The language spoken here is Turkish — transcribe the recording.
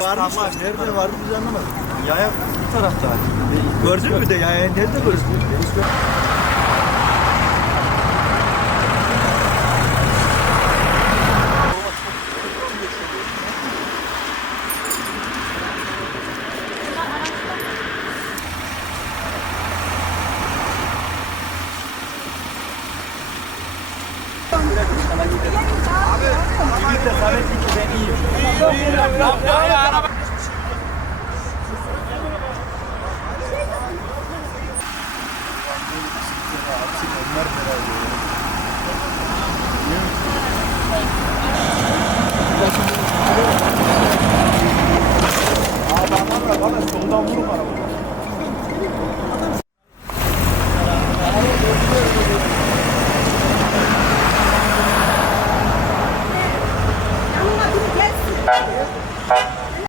Varmış. Nerede vardı biz anlamadık. Yaya bu tarafta. E, gördün mü de yaya nerede gördün? Abi, bir de sabit iki ben iyiyim. Lan bana araba. Onlar beraber. Adamlar da bana soldan vurup arabada.